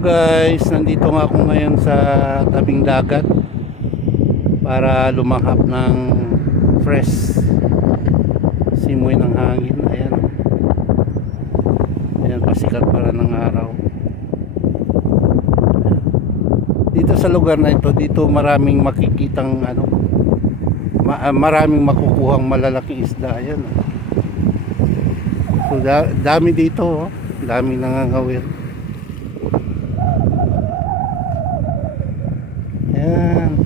Guys, nandito nga ako ngayon sa tabing dagat para lumanghap ng fresh simoy ng hangin. Ayan, ayan, pasikat para ng araw. Dito sa lugar na ito, dito maraming makikitang maraming makukuhang malalaking isda. Ayan, so dami dito, dami nangangawil. Ayan.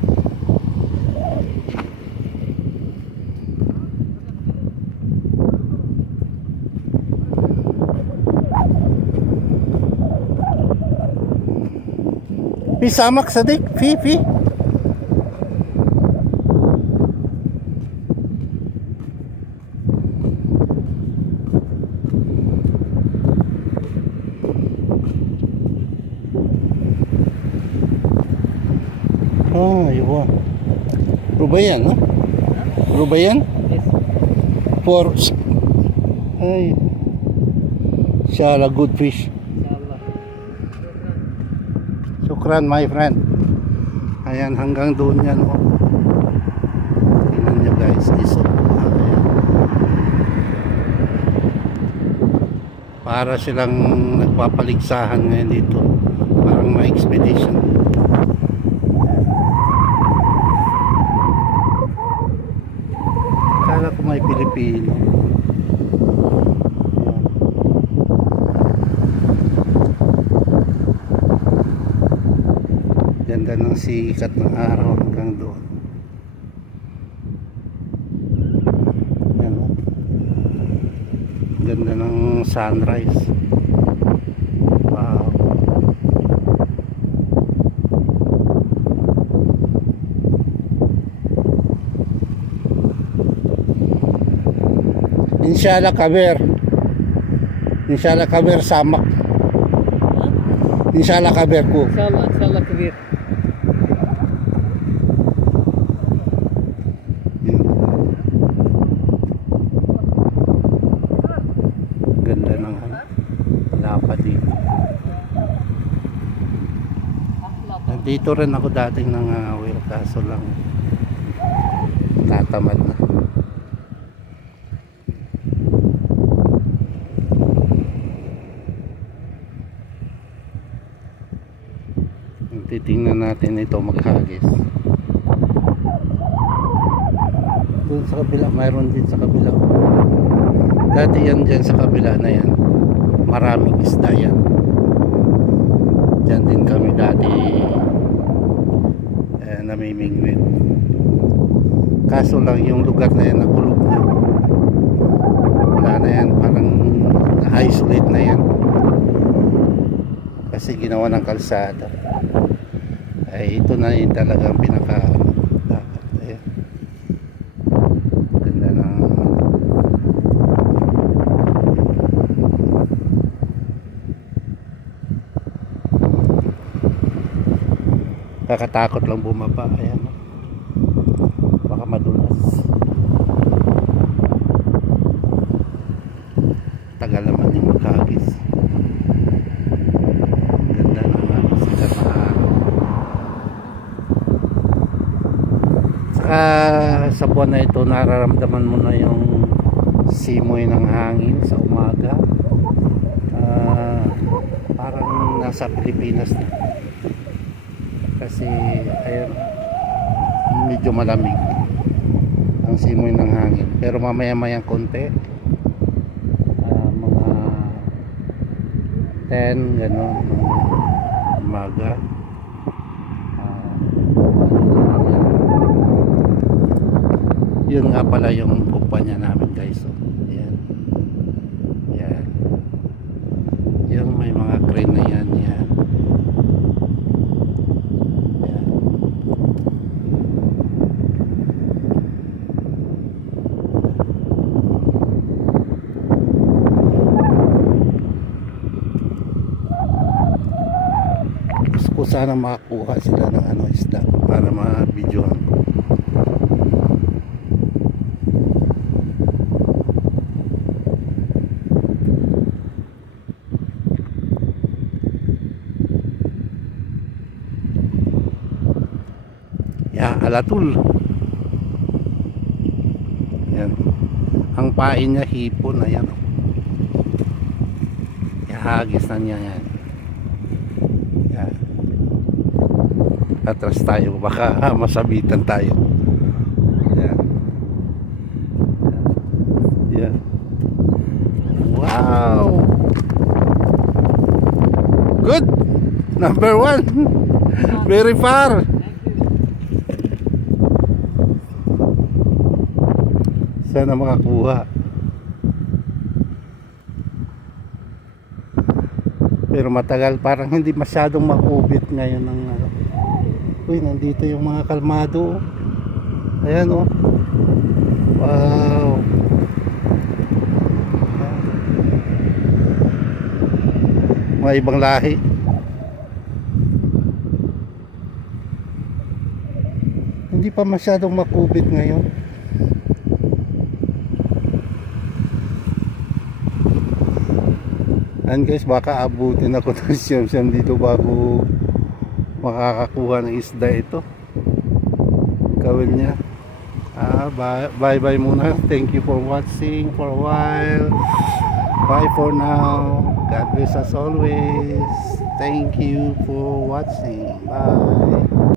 Pisamak sadik, Fifi. Oh, iwa. Rubayan, no? Rubayan? Yes. For ay. Shala, good fish. Inshallah. Sukran, my friend. Ayan, hanggang doon yan, oh. Tingnan nyo guys, iso. Ayan. Para silang nagpapaligsahan ngayon dito. Parang may expedition. Kala ko may Pilipino. Ganda ng sikat ng araw hanggang doon. Yan, oh. Ganda ng sunrise. Wow. Inshallah kaber. Inshallah kaber samak. Inshallah kaber ko. Inshallah, inshallah kabir. Ganda ng lapad dito. Nandito rin ako dating nangangawil, kaso lang tatamad na. Titingnan natin ito maghagis. Doon sa kabila, mayroon din sa kabila. Dati yan dyan sa kabila na yan, maraming isda yan. Dyan din kami dati namimingwit. Kaso lang yung lugar na yan nakulog na. Wala na yan, parang na-isolate na yan kasi ginawa ng kalsada. Ay ito na yung talagang pinaka dapat. Ayan. Ganda ng kakatakot lang bumaba. Ayan, baka madulas. Tagal naman yung maghagis. Ganda ng sikat na araw. Sa buwan na ito nararamdaman mo na yung simoy ng hangin sa umaga. Parang nasa Pilipinas na. Kasi ayun, medyo malamig ang simoy ng hangin, pero mamaya mayang konti, mga 10 gano'n umaga. Yun nga pala yung kumpanya namin guys. So, yan. Yan. Yung may mga crane na yan. Yan. Yan. Gusto ko sana makakuha sila ng isda para ma-videoan ko. alatul. Yan. Ang pain niya hipon na yan. Ihagis na niya yan. Yan. Atras tayo, baka masabitan tayo. Yan. Yan. Wow. Good. Number 1. Very far. Sana makakuha. Pero matagal, parang hindi masyadong makubit ngayon ng uy, nandito yung mga kalmado. Ayan oh. Wow. Mga ibang lahi. Hindi pa masyadong makubit ngayon. And guys, baka abutin ako ng siyam-siyam dito bago makakakuha ng isda ito. Gawin niya. Bye bye muna. Thank you for watching for a while. Bye for now. God bless us always. Thank you for watching. Bye.